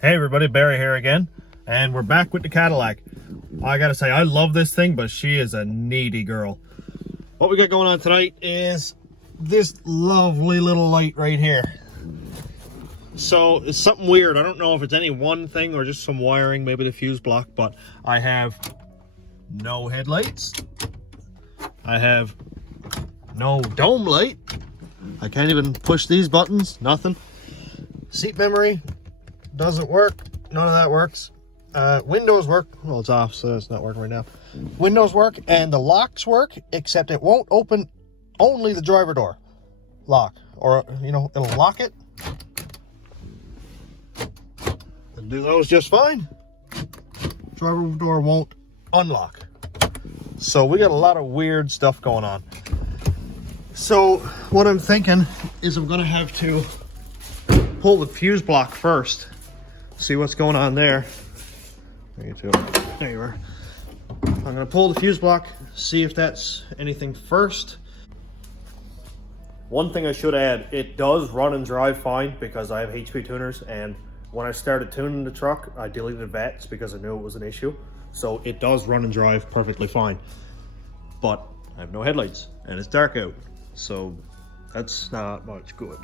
Hey everybody, Barry here again, and we're back with the Cadillac. I gotta say, I love this thing, but she is a needy girl. What we got going on tonight is this lovely little light right here. So it's something weird. I don't know if it's any one thing or just some wiring, maybe the fuse block, but I have no headlights. I have no dome light. I can't even push these buttons, nothing. Seat memory doesn't work. None of that works. Windows work. Well, it's off, so it's not working right now. Windows work and the locks work, except it won't open only the driver door lock. Or, you know, it'll lock it. It'll do those just fine. Driver door won't unlock. So we got a lot of weird stuff going on. So what I'm thinking is I'm going to have to pull the fuse block first. See what's going on there. There you are. I'm going to pull the fuse block, see if that's anything first. One thing I should add, it does run and drive fine because I have HP tuners, and when I started tuning the truck, I deleted Vats because I knew it was an issue. So it does run and drive perfectly fine. But I have no headlights and it's dark out. So that's not much good.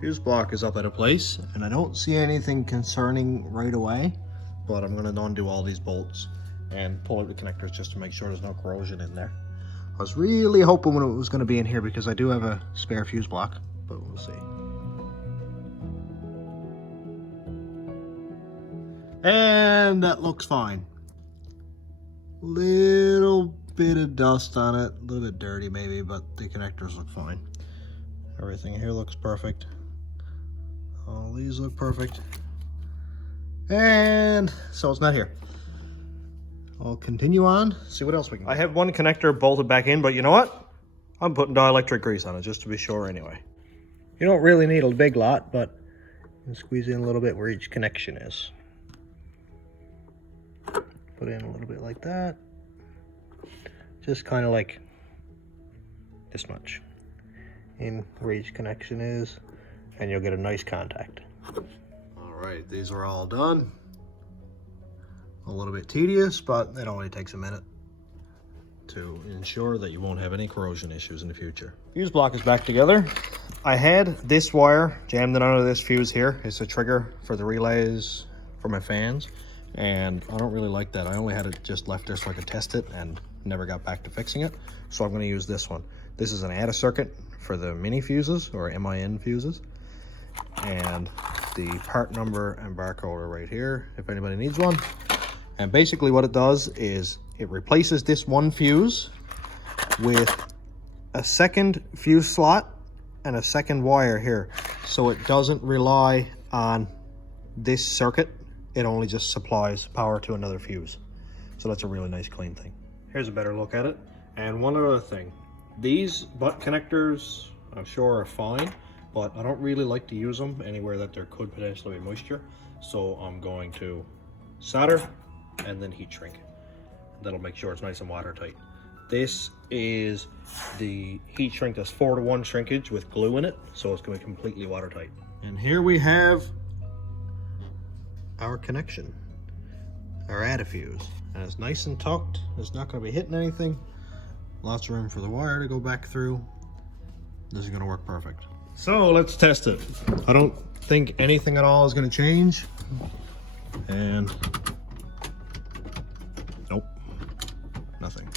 Fuse block is up at a place, and I don't see anything concerning right away, but I'm going to undo all these bolts and pull out the connectors just to make sure there's no corrosion in there. I was really hoping when it was going to be in here because I do have a spare fuse block, but we'll see. And that looks fine. Little bit of dust on it, a little bit dirty maybe, but the connectors look fine. Everything here looks perfect. All these look perfect. And so it's not here. I'll continue on, see what else we can do. I have one connector bolted back in, but you know what? I'm putting dielectric grease on it just to be sure anyway. You don't really need a big lot, but you can squeeze in a little bit where each connection is. Put in a little bit like that. Just kind of like this much in where each connection is, and you'll get a nice contact. All right, these are all done. A little bit tedious, but it only takes a minute to ensure that you won't have any corrosion issues in the future. Fuse block is back together. I had this wire jammed in under this fuse here. It's a trigger for the relays for my fans, and I don't really like that. I only had it just left there so I could test it and never got back to fixing it. So I'm going to use this one. This is an ADA circuit for the mini fuses or MIN fuses, and the part number and barcode are right here if anybody needs one. And basically what it does is it replaces this one fuse with a second fuse slot and a second wire here, so it doesn't rely on this circuit. It only just supplies power to another fuse. So that's a really nice clean thing. Here's a better look at it. And one other thing, these butt connectors I'm sure are fine, but I don't really like to use them anywhere that there could potentially be moisture. So I'm going to solder and then heat shrink. That'll make sure it's nice and watertight. This is the heat shrink that's 4:1 shrinkage with glue in it, so it's going to be completely watertight. And here we have our connection, our ADA fuse, and it's nice and tucked. It's not going to be hitting anything. Lots of room for the wire to go back through. This is going to work perfect. So let's test it. I don't think anything at all is going to change. And nope, nothing.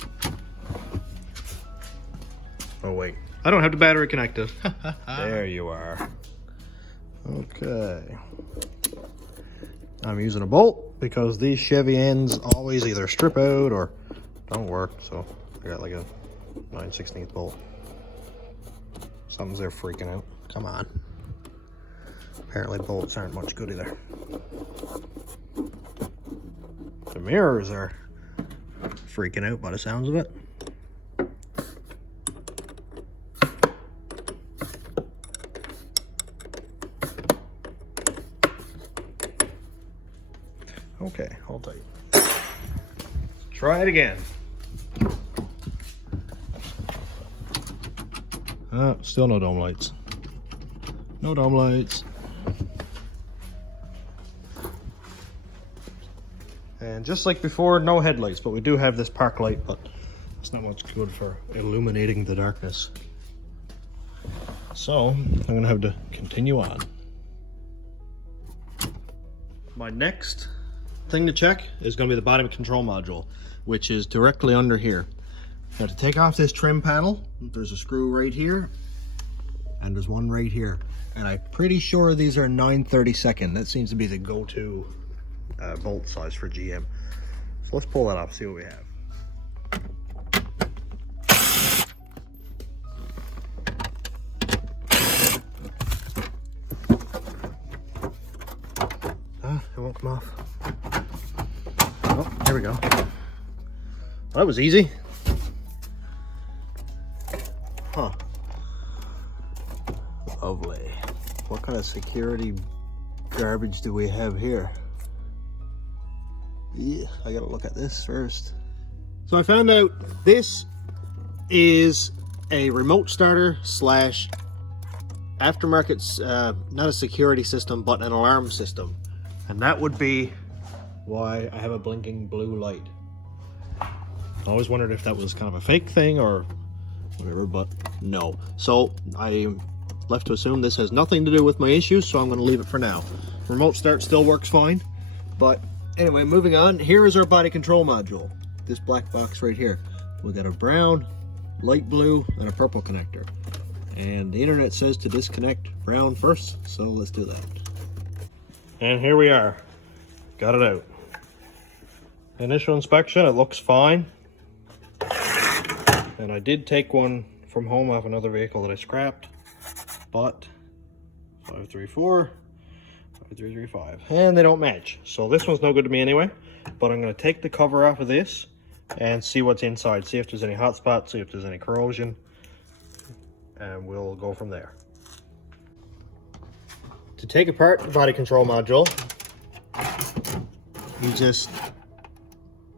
Oh wait, I don't have the battery connected. There you are. Okay. I'm using a bolt because these Chevy ends always either strip out or don't work. So I got like a 9/16 bolt. Something's there freaking out. Come on. Apparently bolts aren't much good either. The mirrors are freaking out by the sounds of it. Okay, hold tight. Try it again. Still no dome lights. No dome lights. And just like before, no headlights, but we do have this park light, but it's not much good for illuminating the darkness. So I'm gonna have to continue on. My next thing to check is gonna be the body control module, which is directly under here. Now to take off this trim panel, there's a screw right here, and there's one right here. And I'm pretty sure these are 9/32. That seems to be the go-to bolt size for GM. So let's pull that off, see what we have. It won't come off. Oh, there we go. Well, that was easy. Huh. Lovely. What kind of security garbage do we have here? Yeah, I gotta look at this first. So I found out this is a remote starter slash aftermarket, not a security system, but an alarm system. And that would be why I have a blinking blue light. I always wondered if that was kind of a fake thing or whatever, but no. So I'm left to assume this has nothing to do with my issues, so I'm going to leave it for now. Remote start still works fine, but anyway, moving on. Here is our body control module. This black box right here. We got a brown, light blue, and a purple connector. And the internet says to disconnect brown first, so let's do that. And here we are. Got it out. Initial inspection, it looks fine. And I did take one from home off another vehicle that I scrapped, but 534, 5335, and they don't match. So this one's no good to me anyway, but I'm going to take the cover off of this and see what's inside, see if there's any hot spots, see if there's any corrosion, and we'll go from there. To take apart the body control module, you just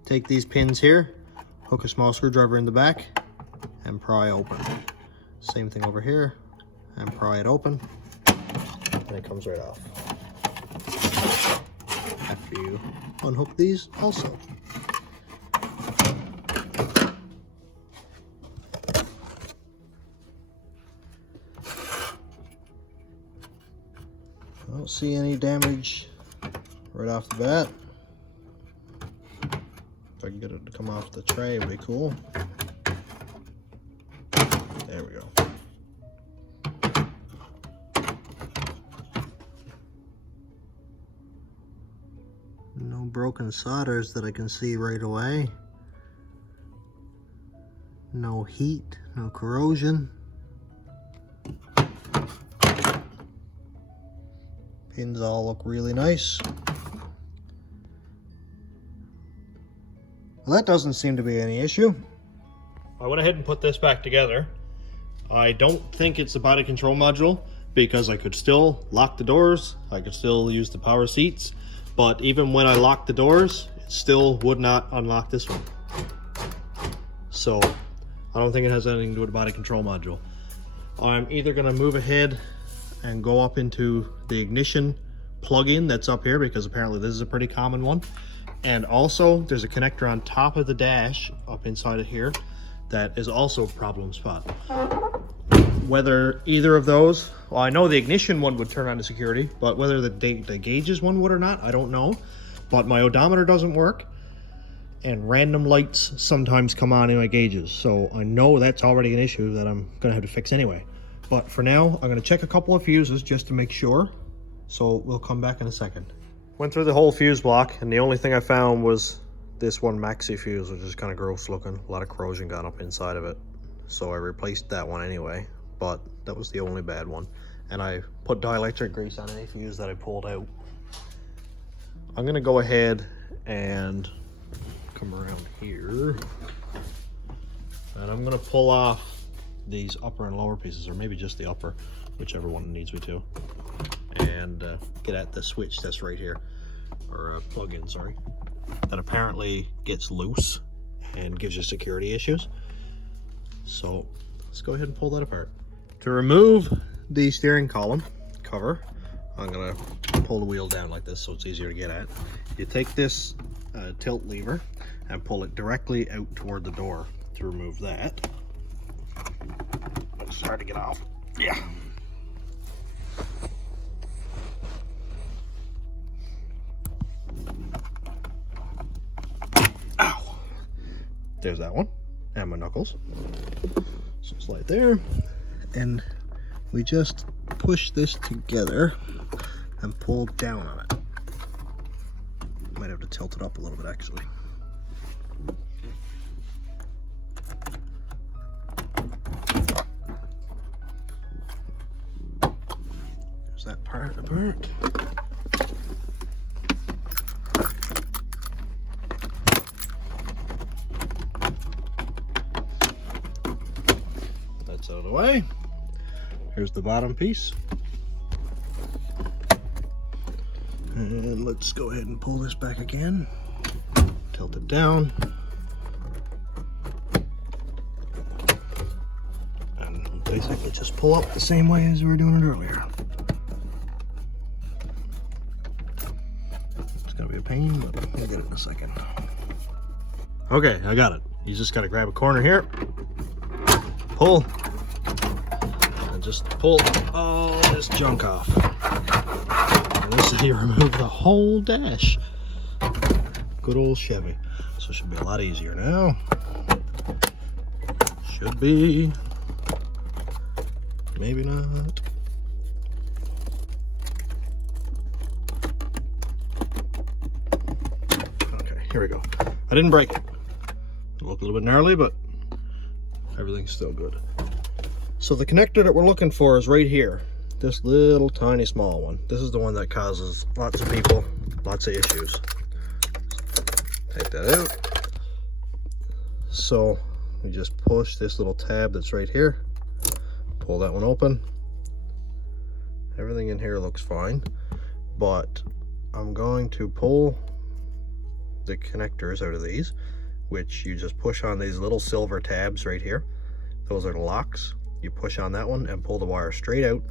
take these pins here, hook a small screwdriver in the back, and pry open. Same thing over here, and pry it open, and it comes right off. After you unhook these also. I don't see any damage right off the bat. If I can get it to come off the tray, it would be cool. There we go. No broken solders that I can see right away. No heat, no corrosion. Pins all look really nice. Well, that doesn't seem to be any issue. I went ahead and put this back together. I don't think it's the body control module because I could still lock the doors. I could still use the power seats, but even when I locked the doors, it still would not unlock this one. So I don't think it has anything to do with the body control module. I'm either gonna move ahead and go up into the ignition plug-in that's up here, because apparently this is a pretty common one. And also there's a connector on top of the dash up inside of here that is also a problem spot. Whether either of those, well, I know the ignition one would turn on to security, but whether the gauges one would or not, I don't know. But my odometer doesn't work, and random lights sometimes come on in my gauges. So I know that's already an issue that I'm gonna have to fix anyway. But for now, I'm gonna check a couple of fuses just to make sure. So we'll come back in a second. Went through the whole fuse block, and the only thing I found was this one maxi fuse, which is kind of gross looking. A lot of corrosion got up inside of it. So I replaced that one anyway, but that was the only bad one. And I put dielectric grease on any fuse that I pulled out. I'm gonna go ahead and come around here, and I'm gonna pull off these upper and lower pieces, or maybe just the upper, whichever one needs me to, and get at the switch that's right here. or plug-in, sorry, that apparently gets loose and gives you security issues. So let's go ahead and pull that apart. To remove the steering column cover, I'm gonna pull the wheel down like this so it's easier to get at. You take this tilt lever and pull it directly out toward the door to remove that. It's hard to get off. Yeah. Ow. There's that one. And my knuckles. So it's right there. And we just push this together and pull down on it. Might have to tilt it up a little bit actually. There's that part apart. That's out of the way. Here's the bottom piece. And let's go ahead and pull this back again. Tilt it down. And basically just pull up the same way as we were doing it earlier. It's gonna be a pain, but we'll get it in a second. Okay, I got it. You just gotta grab a corner here, pull, and just pull all this junk off. And this is how you remove the whole dash. Good old Chevy. So it should be a lot easier now. Should be. Maybe not. Okay, here we go. I didn't break it. It looked a little bit gnarly, but everything's still good. So the connector that we're looking for is right here. This little tiny small one. This is the one that causes lots of people lots of issues. Take that out. So we just push this little tab that's right here. Pull that one open. Everything in here looks fine, but I'm going to pull the connectors out of these, which you just push on these little silver tabs right here. Those are the locks. You push on that one and pull the wire straight out,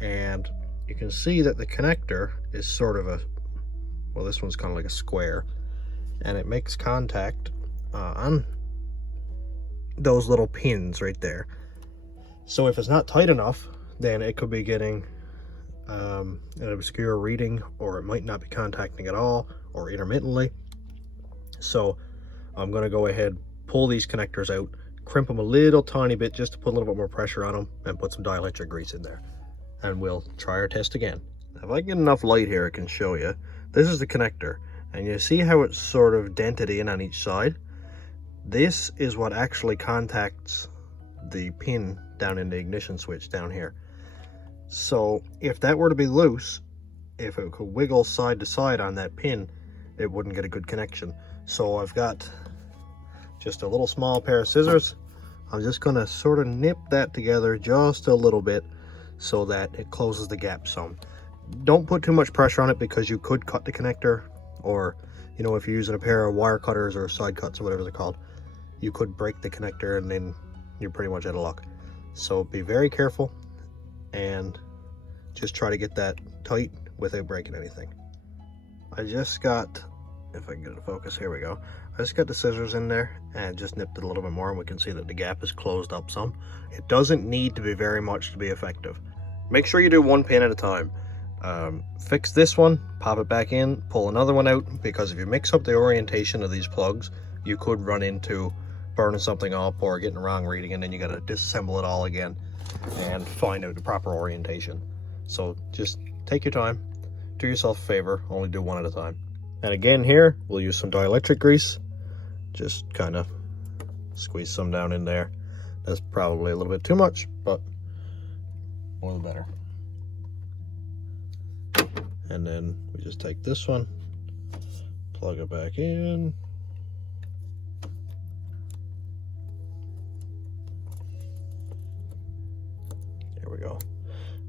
and you can see that the connector is sort of a, well, this one's kind of like a square, and it makes contact on those little pins right there. So if it's not tight enough, then it could be getting an obscure reading, or it might not be contacting at all, or intermittently. So I'm going to go ahead, pull these connectors out, crimp them a little tiny bit just to put a little bit more pressure on them, and put some dielectric grease in there. And we'll try our test again. If I get enough light here, I can show you. This is the connector, and you see how it's sort of dented in on each side? This is what actually contacts the pin down in the ignition switch down here. So if that were to be loose, if it could wiggle side to side on that pin, it wouldn't get a good connection. So I've got just a little small pair of scissors. I'm just going to sort of nip that together just a little bit so that it closes the gap some. Don't put too much pressure on it, because you could cut the connector, or, you know, if you're using a pair of wire cutters or side cuts or whatever they're called, you could break the connector and then you're pretty much out of luck. So be very careful and just try to get that tight without breaking anything. I just got, if I can get it to focus, here we go. I just got the scissors in there and just nipped it a little bit more, and we can see that the gap is closed up some. It doesn't need to be very much to be effective. Make sure you do one pin at a time. Fix this one, pop it back in, pull another one out, because if you mix up the orientation of these plugs, you could run into burning something up or getting a wrong reading, and then you got to disassemble it all again and find out the proper orientation. So just take your time, do yourself a favor, only do one at a time. And again here, we'll use some dielectric grease. Just kind of squeeze some down in there. That's probably a little bit too much, but more the better. And then we just take this one, plug it back in. There we go.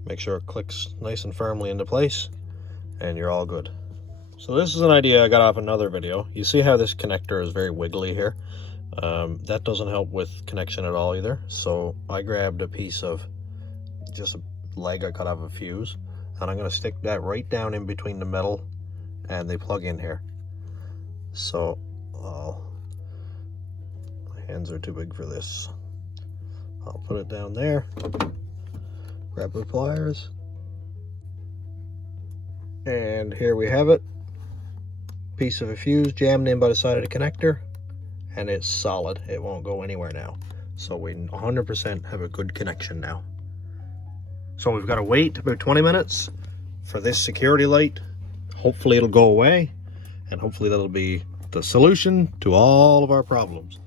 Make sure it clicks nice and firmly into place, and you're all good. So this is an idea I got off another video. You see how this connector is very wiggly here? That doesn't help with connection at all either. So I grabbed a piece of just a leg I cut off a fuse, and I'm going to stick that right down in between the metal and the plug-in here. So my hands are too big for this. I'll put it down there, grab the pliers, and here we have it. Piece of a fuse jammed in by the side of the connector, and it's solid. It won't go anywhere now. So we 100% have a good connection now. So we've got to wait about 20 minutes for this security light. Hopefully it'll go away, and hopefully that'll be the solution to all of our problems.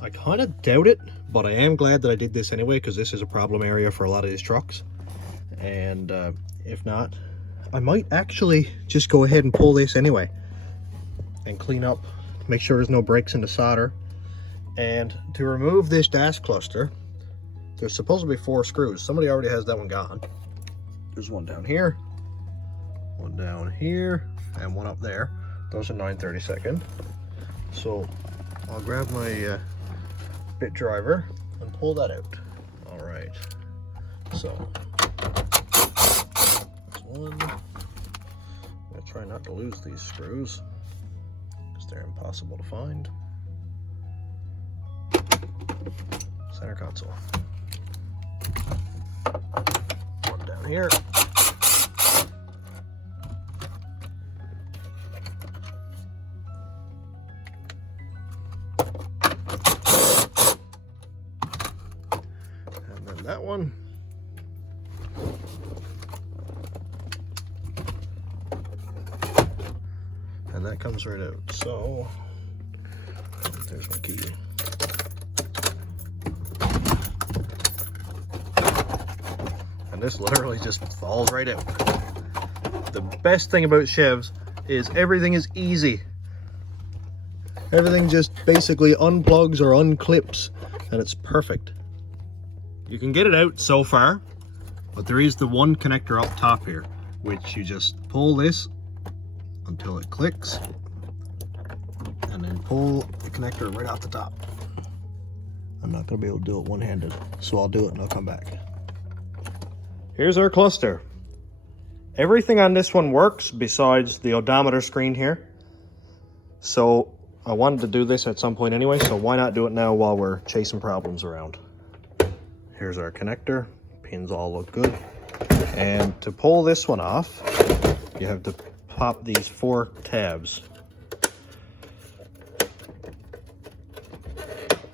I kind of doubt it, but I am glad that I did this anyway, because this is a problem area for a lot of these trucks. And if not, I might actually just go ahead and pull this anyway and clean up, make sure there's no breaks in the solder. And to remove this dash cluster, there's supposed to be 4 screws. Somebody already has that one gone. There's one down here, one down here, and one up there. Those are 9/32. So I'll grab my bit driver and pull that out. All right, so one. I'm gonna try not to lose these screws because they're impossible to find. Center console. One down here. And then that one. And that comes right out. So there's my key. And this literally just falls right out. The best thing about Chevs is everything is easy. Everything just basically unplugs or unclips, and it's perfect. You can get it out so far, but there is the one connector up top here, which you just pull this until it clicks, and then pull the connector right off the top. I'm not going to be able to do it one-handed, so I'll do it and I'll come back. Here's our cluster. Everything on this one works besides the odometer screen here. So I wanted to do this at some point anyway, so why not do it now while we're chasing problems around. Here's our connector. Pins all look good. And to pull this one off, you have to pop these 4 tabs.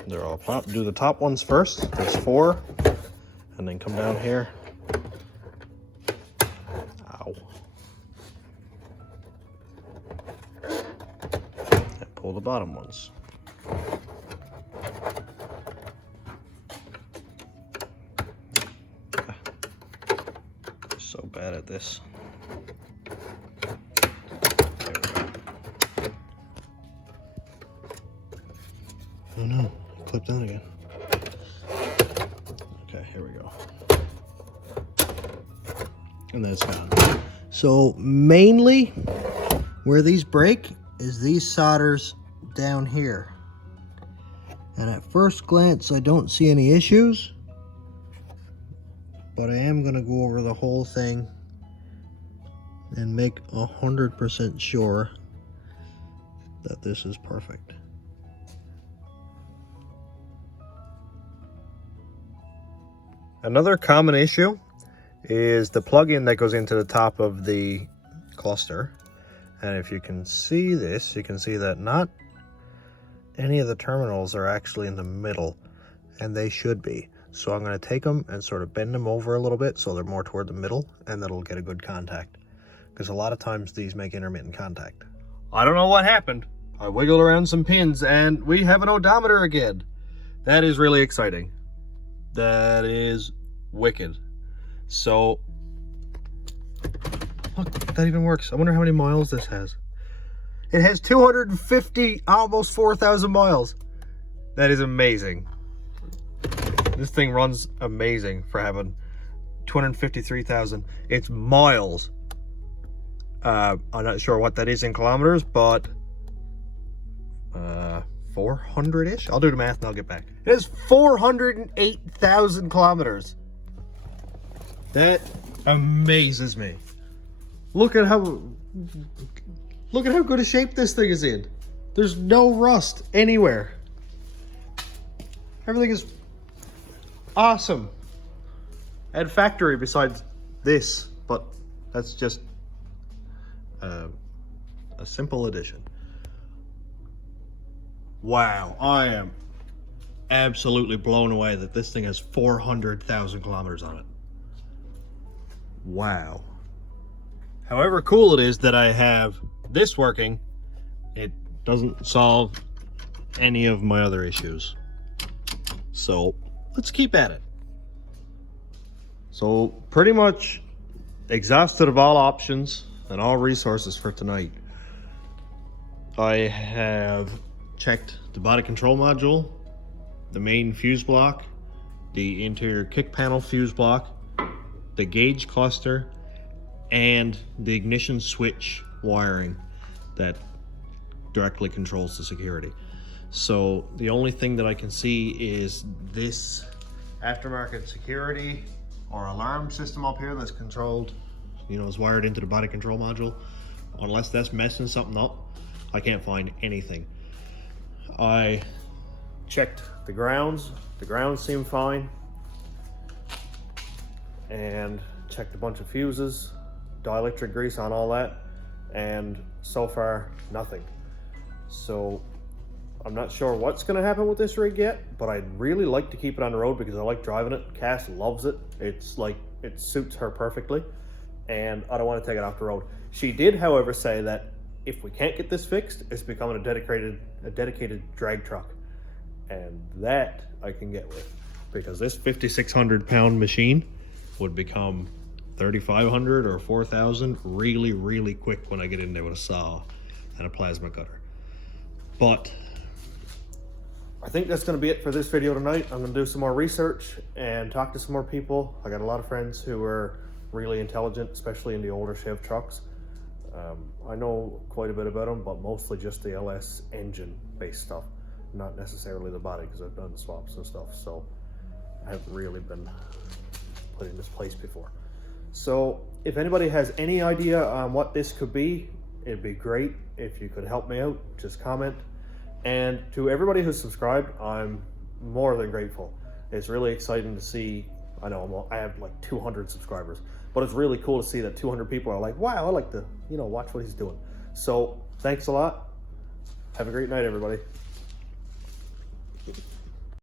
They're all popped. Do the top ones first. There's 4. And then come down here. Ow. And pull the bottom ones. So bad at this. Oh no, it clipped down again. Okay, here we go. And that's gone. So mainly where these break is these solders down here. And at first glance, I don't see any issues, but I am gonna go over the whole thing and make 100% sure that this is perfect. Another common issue is the plug-in that goes into the top of the cluster. And if you can see this, you can see that not any of the terminals are actually in the middle, and they should be. So I'm going to take them and sort of bend them over a little bit so they're more toward the middle, and that'll get a good contact. Because a lot of times these make intermittent contact. I don't know what happened. I wiggled around some pins and we have an odometer again. That is really exciting. That is wicked. So, look, that even works. I wonder how many miles this has. It has 250, almost 4,000 miles. That is amazing. This thing runs amazing for having 253,000. It's miles. I'm not sure what that is in kilometers, but 400-ish. I'll do the math and I'll get back. It is 408,000 kilometers. That amazes me. Look at how good a shape this thing is in. There's no rust anywhere. Everything is awesome. And factory besides this, but that's just a simple addition. Wow, I am absolutely blown away that this thing has 400,000 kilometers on it. Wow. However cool it is that I have this working, it doesn't solve any of my other issues. So let's keep at it. So pretty much exhausted of all options and all resources for tonight. I have checked the body control module, the main fuse block, the interior kick panel fuse block, the gauge cluster, and the ignition switch wiring that directly controls the security. So the only thing that I can see is this aftermarket security or alarm system up here that's controlled, is wired into the body control module. Unless that's messing something up, I can't find anything. I checked the grounds seem fine, and checked a bunch of fuses, dielectric grease on all that, and so far nothing. So I'm not sure what's going to happen with this rig yet, but I'd really like to keep it on the road because I like driving it. Cass loves it. It's like, it suits her perfectly, and I don't want to take it off the road. She did, however, say that if we can't get this fixed, it's becoming a dedicated drag truck, and that I can get with, because this 5,600 pound machine would become 3,500 or 4,000 really, really quick when I get in there with a saw and a plasma cutter. But I think that's going to be it for this video tonight. I'm going to do some more research and talk to some more people. I got a lot of friends who are really intelligent, especially in the older Chev trucks. I know quite a bit about them, but mostly just the LS engine based stuff, not necessarily the body, because I've done swaps and stuff, so I haven't really been put in this place before. So if anybody has any idea on what this could be, it'd be great if you could help me out. Just comment. And to everybody who's subscribed, I'm more than grateful. It's really exciting to see. I know I have like 200 subscribers, but it's really cool to see that 200 people are like, wow, I like to, watch what he's doing. So thanks a lot. Have a great night, everybody.